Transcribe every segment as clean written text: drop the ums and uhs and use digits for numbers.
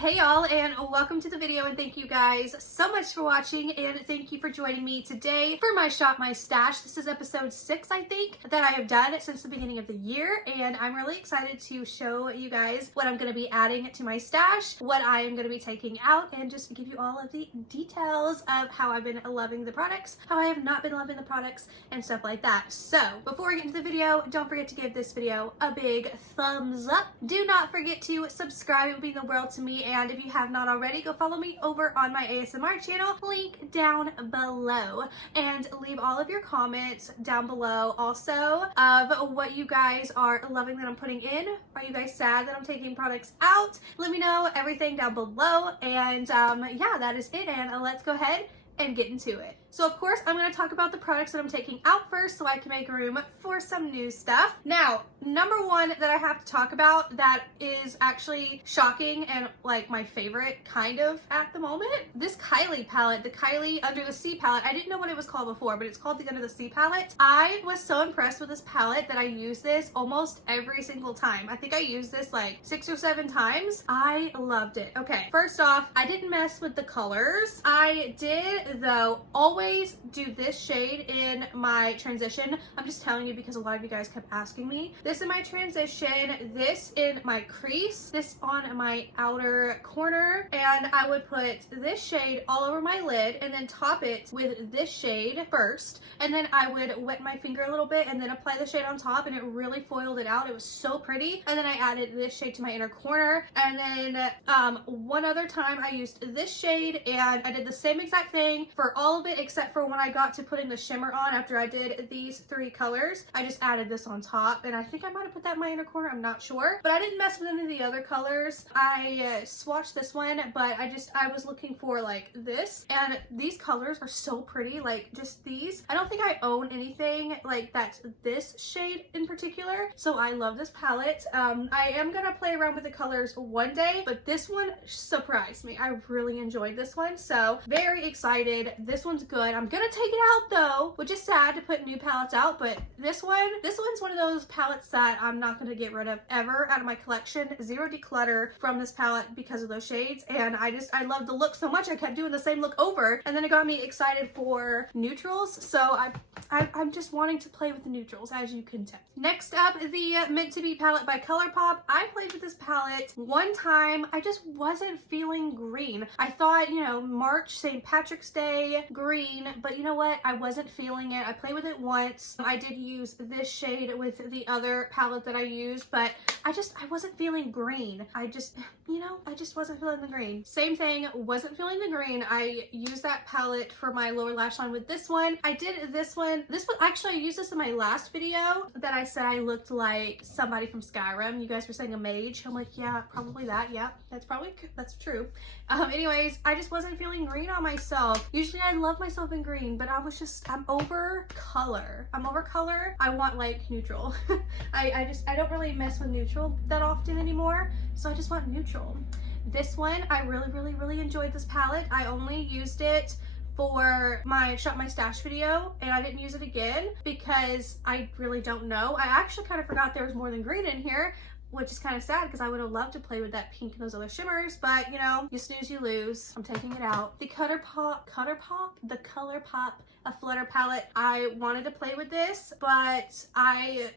Hey y'all, and welcome to the video, and thank you guys so much for watching, and thank you for joining me today for my Shop My Stash. This is episode 6, I think, that I have done since the beginning of the year, and I'm really excited to show you guys what I'm going to be adding to my stash, what I am going to be taking out, and just give you all of the details of how I've been loving the products, how I have not been loving the products, and stuff like that. So, before we get into the video, don't forget to give this video a big thumbs up. Do not forget to subscribe. It would mean the world to me. And if you have not already, go follow me over on my ASMR channel, link down below, and leave all of your comments down below also of what you guys are loving that I'm putting in. Are you guys sad that I'm taking products out? Let me know everything down below, and yeah, that is it, and let's go ahead and get into it. So of course, I'm going to talk about the products that I'm taking out first so I can make room for some new stuff. Now, number one that I have to talk about that is actually shocking and like my favorite kind of at the moment, this Kylie palette, the Kylie Under the Sea palette. I didn't know what it was called before, but it's called the Under the Sea palette. I was so impressed with this palette that I use this almost every single time. I think I used this like 6 or 7 times. I loved it. Okay, first off, I didn't mess with the colors. I did though always do this shade in my transition. I'm just telling you because a lot of you guys kept asking me. This in my transition, this in my crease, this on my outer corner, and I would put this shade all over my lid and then top it with this shade first, and then I would wet my finger a little bit and then apply the shade on top, and it really foiled it out. It was so pretty. And then I added this shade to my inner corner, and then one other time I used this shade, and I did the same exact thing for all of it except for when I got to putting the shimmer on after I did these 3 colors. I just added this on top, and I think I might have put that in my inner corner, I'm not sure, but I didn't mess with any of the other colors. I swatched this one, but I was looking for like this, and these colors are so pretty, like just these. I don't think I own anything like that's this shade in particular, so I love this palette. I am gonna play around with the colors one day, but this one surprised me. I really enjoyed this one, so very excited. This one's good. I'm gonna take it out though, which is sad to put new palettes out, but this one's one of those palettes that I'm not gonna get rid of ever out of my collection. Zero declutter from this palette because of those shades, and I love the look so much I kept doing the same look over, and then it got me excited for neutrals, so I'm just wanting to play with the neutrals, as you can tell. Next up, the Meant to Be palette by ColourPop. I played with this palette one time. I just wasn't feeling green. I thought, you know, March, St. Patrick's Day, green, but you know what? I wasn't feeling it. I played with it once. I did use this shade with the other palette that I used, but I wasn't feeling green. I just wasn't feeling the green. Same thing, wasn't feeling the green. I used that palette for my lower lash line with this one. I did this one. Actually, I used this in my last video that I said I looked like somebody from Skyrim. You guys were saying a mage. I'm like, yeah, probably that. Yeah, that's true. Anyways, I just wasn't feeling green on myself. Usually I love myself in green, but I'm over color. I want like neutral. I don't really mess with neutral that often anymore, so I just want neutral. This one, I really enjoyed this palette. I only used it for my Shop My Stash video, and I didn't use it again because I really don't know. I actually kind of forgot there was more than green in here, which is kind of sad because I would have loved to play with that pink and those other shimmers, but you know, you snooze, you lose. I'm taking it out. The ColourPop a Flutter palette. I wanted to play with this, but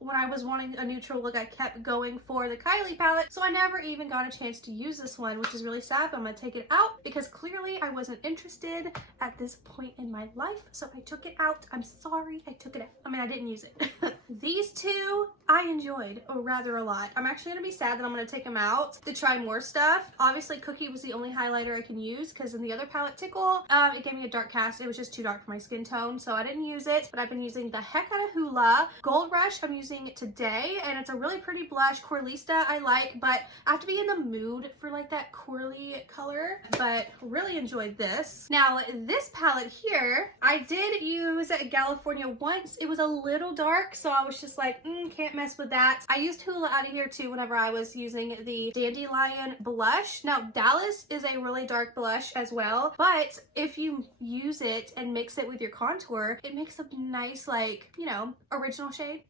when I was wanting a neutral look, I kept going for the Kylie palette, so I never even got a chance to use this one, which is really sad, but I'm gonna take it out because clearly I wasn't interested at this point in my life, so I took it out. I'm sorry, I took it out. I mean, I didn't use it. These two I enjoyed rather a lot. I'm actually gonna be sad that I'm gonna take them out to try more stuff. Obviously, Cookie was the only highlighter I can use because in the other palette, Tickle, it gave me a dark cast. It was just too dark for my skin tone, so I didn't use it, but I've been using the heck out of Hoola. Gold Rush, I'm using it today, and it's a really pretty blush. Corlista, I like, but I have to be in the mood for like that corally color, but really enjoyed this. Now, this palette here, I did use California once. It was a little dark, so I was just like, can't mess with that. I used Hoola out of here too whenever I was using the Dandelion blush. Now, Dallas is a really dark blush as well, but if you use it and mix it with your contour, it makes a nice, like, you know, original shade.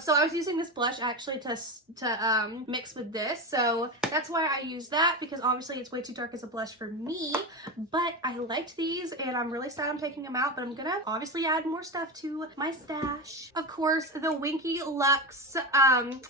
So I was using this blush actually to mix with this, so that's why I use that, because obviously it's way too dark as a blush for me, but I liked these and I'm really sad I'm taking them out, but I'm gonna obviously add more stuff to my stash. Of course, the Winky Lux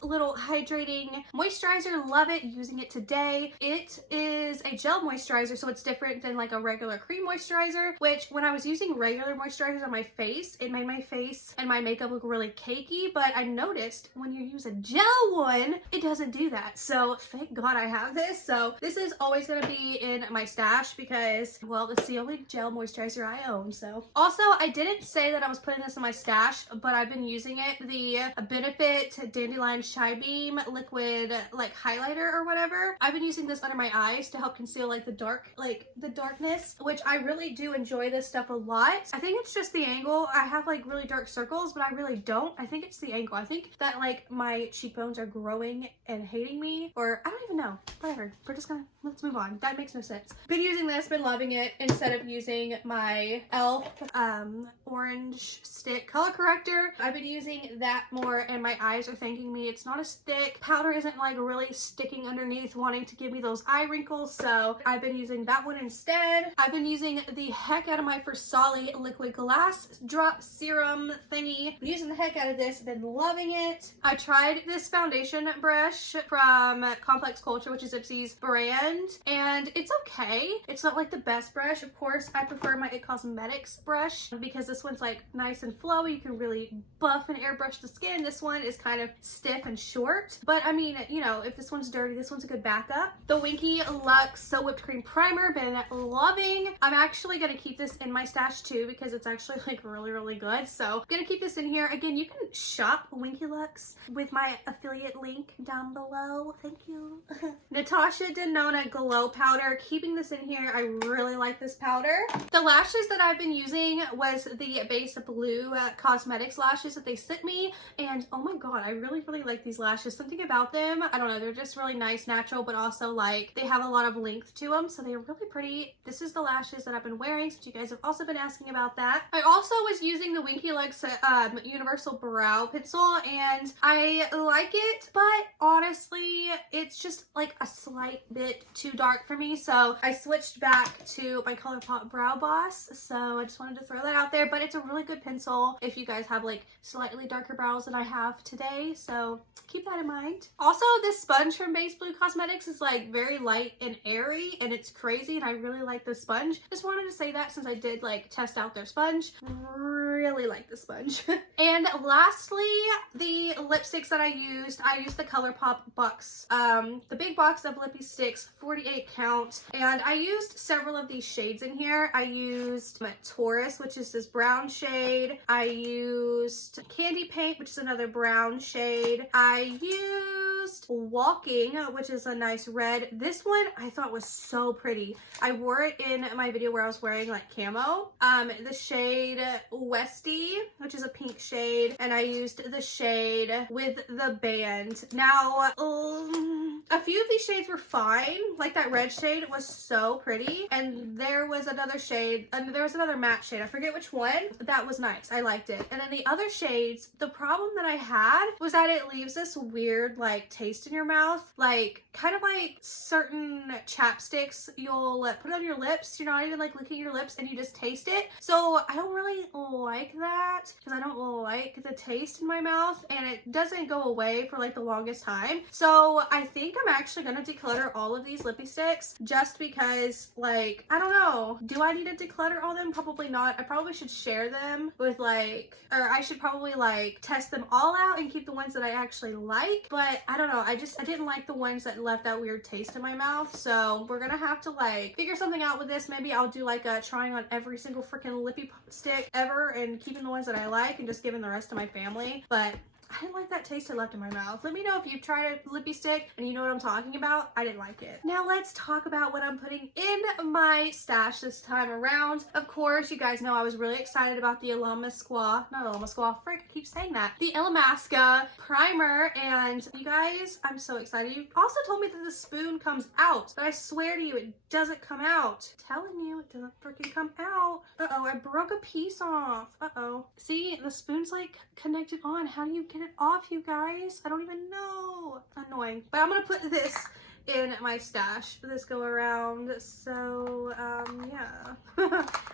little hydrating moisturizer. Love it, using it today. It is a gel moisturizer, so it's different than like a regular cream moisturizer, which when I was using regular moisturizers on my face, it made my face and my makeup look really cakey, but I noticed when you use a gel one, it doesn't do that. So thank God I have this. So this is always gonna be in my stash because, well, it's the only gel moisturizer I own. So also, I didn't say that I was putting this in my stash, but I've been using it, the Benefit Dandelion Shy Beam liquid like highlighter or whatever. I've been using this under my eyes to help conceal like the darkness, which I really do enjoy this stuff a lot. I think it's just the angle. I have like really dark circles, but I really don't. I think it's the angle. I think that like my cheekbones are growing and hating me, or I don't even know. Whatever. We're just gonna, let's move on. That makes no sense. Been using this, been loving it, instead of using my e.l.f. Orange stick color corrector. I've been using that more and my eyes are thanking me. It's not as thick. Powder isn't like really sticking underneath wanting to give me those eye wrinkles, so I've been using that one instead. I've been using the heck out of my Versali liquid glass drop serum thingy. Been using the heck out of this, been loving it. I tried this foundation brush from Complex Culture, which is Ipsy's brand, and it's okay. It's not like the best brush. Of course, I prefer my It Cosmetics brush because this one's like nice and flowy. You can really buff and airbrush the skin. This one is kind of stiff and short, but I mean, you know, if this one's dirty, this one's a good backup. The Winky Lux So Whipped Cream Primer, been loving. I'm actually gonna keep this in my stash too because it's actually like really good. So I'm gonna keep this in here. Again, you can shop Winky Lux with my affiliate link down below. Thank you. Natasha Denona Glow Powder, keeping this in here. I really like this powder. The lashes that I've been using was the Base Blue Cosmetics lashes that they sent me, and oh my god, I really like these lashes. Something about them, I don't know, they're just really nice, natural, but also like they have a lot of length to them, so they're really pretty. This is the lashes that I've been wearing, since you guys have also been asking about that. I also was using the Winky Lux Universal Brow Pencil, and I like it, but honestly, it's just like a slight bit too dark for me, so I switched back to my ColourPop Brow Boss. So I just wanted to throw that out there, but it's a really good pencil if you guys have like slightly darker brows than I have today, so keep that in mind. Also, this sponge from Base Blue Cosmetics is like very light and airy, and it's crazy, and I really like this sponge. Just wanted to say that since I did like test out their sponge. Really like the sponge. And lastly, the lipsticks that I used the ColourPop box, the big box of lippy sticks, 48 count, and I used several of these shades in here. I used Taurus, which is this brown shade. I used Candy Paint, which is another brown shade. I used Walking, which is a nice red. This one I thought was so pretty. I wore it in my video where I was wearing like camo. The shade Westy, which is a pink shade, and I used the shade with the band. Now, a few of these shades were fine. Like that red shade was so pretty, and there was another shade, and there was another matte shade, I forget which one, that was nice. I liked it. And then the other shades, the problem that I had was that it leaves this weird like taste in your mouth, like kind of like certain chapsticks. You'll put it on your lips, you're not even like licking your lips, and you just taste it. So I don't really like that because I don't like the taste in my mouth, and it doesn't go away for like the longest time. So I think I'm actually gonna declutter all of these lippy sticks just because, like, I don't know, do I need to declutter all of them? Probably not. I probably should share them with like, or I should probably like test them all out and keep the ones that I actually like, but I don't know, I didn't like the ones that left that weird taste in my mouth. So we're gonna have to like figure something out with this. Maybe I'll do like a trying on every single freaking lippy stick ever and keeping the ones that I like and just giving the rest to my family. But I didn't like that taste it left in my mouth. Let me know if you've tried a lippy stick and you know what I'm talking about. I didn't like it. Now let's talk about what I'm putting in my stash this time around. Of course, you guys know I was really excited about the I keep saying that. The Illamasqua primer, and you guys, I'm so excited. You also told me that the spoon comes out, but I swear to you, it doesn't come out. I'm telling you, it doesn't freaking come out. Uh-oh, I broke a piece off. Uh-oh. See, the spoon's like connected on. How do you get it off, you guys. I don't even know. Annoying. But I'm gonna put this in my stash for this go around. So, yeah.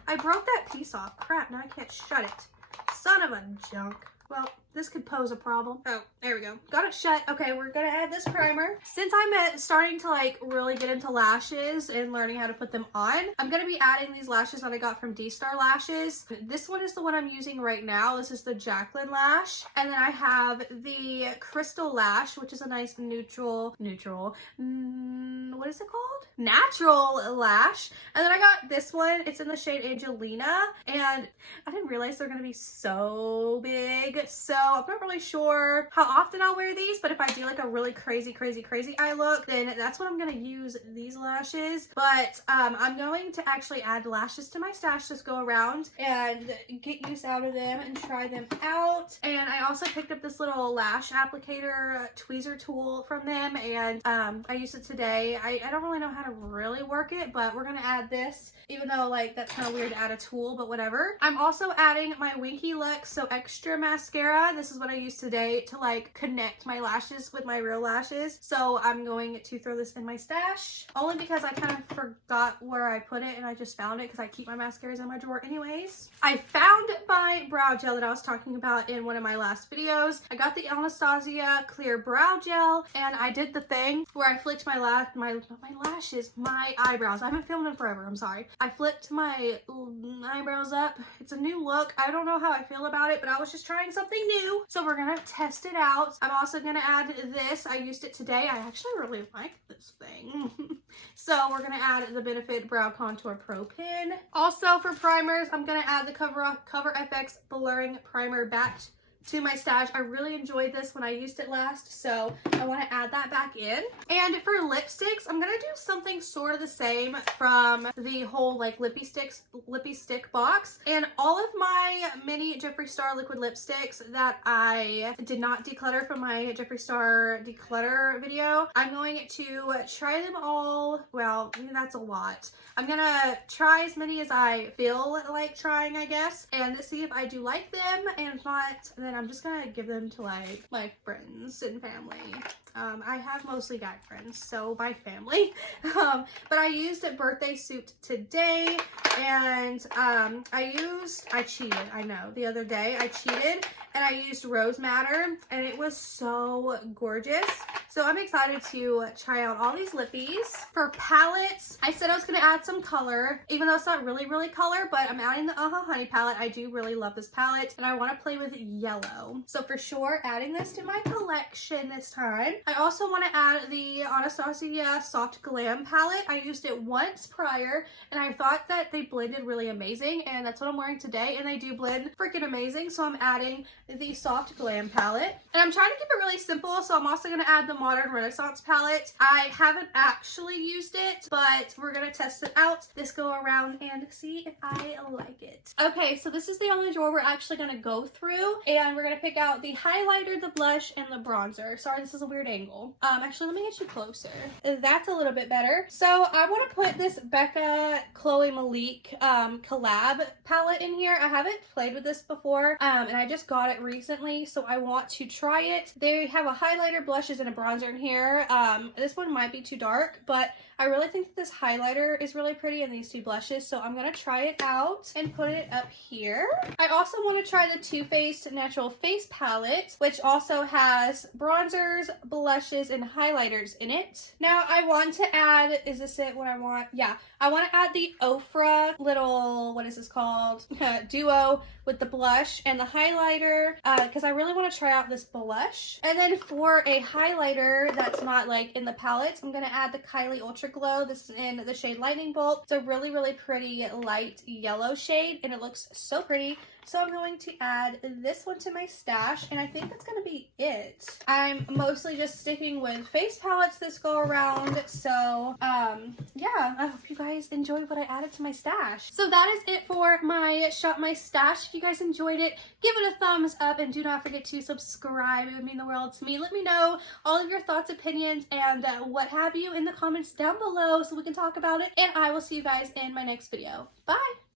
I broke that piece off. Crap, now I can't shut it. Son of a junk. Well, this could pose a problem. Oh, there we go. Got it shut. Okay, we're gonna add this primer. Since I'm starting to like really get into lashes and learning how to put them on, I'm gonna be adding these lashes that I got from D-Star Lashes. This one is the one I'm using right now. This is the Jaclyn lash. And then I have the Crystal Lash, which is a nice neutral, what is it called? Natural lash. And then I got this one. It's in the shade Angelina. And I didn't realize they're gonna be so big. So I'm not really sure how often I'll wear these, but if I do like a really crazy eye look, then that's when I'm gonna use these lashes. But I'm going to actually add lashes to my stash, just go around and get use out of them and try them out. And I also picked up this little lash applicator tweezer tool from them, and I used it today. I don't really know how to really work it, but we're gonna add this, even though like that's kind of weird to add a tool, but whatever. I'm also adding my Winky Lux So Extra mascara. This is what I used today to like connect my lashes with my real lashes. So I'm going to throw this in my stash, only because I kind of forgot where I put it and I just found it because I keep my mascaras in my drawer anyways. I found my brow gel that I was talking about in one of my last videos. I got the Anastasia clear brow gel, and I did the thing where I flicked my eyebrows. I haven't filmed in forever, I'm sorry. I flipped my eyebrows up. It's a new look. I don't know how I feel about it, but I was just trying something new. So we're gonna test it out. I'm also gonna add this. I used it today. I actually really like this thing. So we're gonna add the Benefit Brow Contour Pro Pen. Also for primers, I'm gonna add the Cover FX Blurring Primer back to my stash. I really enjoyed this when I used it last, so I want to add that back in. And for lipsticks, I'm gonna do something sort of the same from the whole like lippy stick box. And all of my mini Jeffree Star liquid lipsticks that I did not declutter from my Jeffree Star declutter video, I'm going to try them all. Well, that's a lot. I'm gonna try as many as I feel like trying, I guess, and see if I do like them, and if not, then I'm just gonna give them to like my friends and family. I have mostly guy friends, so by family. But I used a birthday suit today, and I cheated, I know. The other day I cheated and I used Rose Madder, and it was so gorgeous. So I'm excited to try out all these lippies. For palettes, I said I was gonna add some color, even though it's not really color, but I'm adding the Honey palette. I do really love this palette, and I wanna play with yellow. So for sure, adding this to my collection this time. I also wanna add the Anastasia Soft Glam palette. I used it once prior, and I thought that they blended really amazing, and that's what I'm wearing today, and they do blend freaking amazing. So I'm adding the Soft Glam palette. And I'm trying to keep it really simple, so I'm also gonna add the Modern Renaissance palette. I haven't actually used it, but we're gonna test it out this go around and see if I like it. Okay, so this is the only drawer we're actually gonna go through, and we're gonna pick out the highlighter, the blush, and the bronzer. Sorry, this is a weird angle. Actually, let me get you closer. That's a little bit better. So I want to put this Becca Chloe Malik collab palette in here. I haven't played with this before, and I just got it recently, so I want to try it. They have a highlighter, blushes, and a bronzer in here. This one might be too dark, but I really think that this highlighter is really pretty and these two blushes, so I'm gonna try it out and put it up here. I also want to try the Too Faced Natural Face palette, which also has bronzers, blushes, and highlighters in it. Now I want to add, is this it, what I want? Yeah, I want to add the Ofra little, what is this called? Duo with the blush and the highlighter, because I really want to try out this blush. And then for a highlighter that's not like in the palette, I'm going to add the Kylie Ultra Glow. This is in the shade Lightning Bolt. It's a really pretty light yellow shade, and it looks so pretty. So I'm going to add this one to my stash, and I think that's going to be it. I'm mostly just sticking with face palettes this go around, so yeah, I hope you guys enjoyed what I added to my stash. So that is it for my Shop My Stash. If you guys enjoyed it, give it a thumbs up, and do not forget to subscribe. It would mean the world to me. Let me know all of your thoughts, opinions, and what have you in the comments down below so we can talk about it, and I will see you guys in my next video. Bye!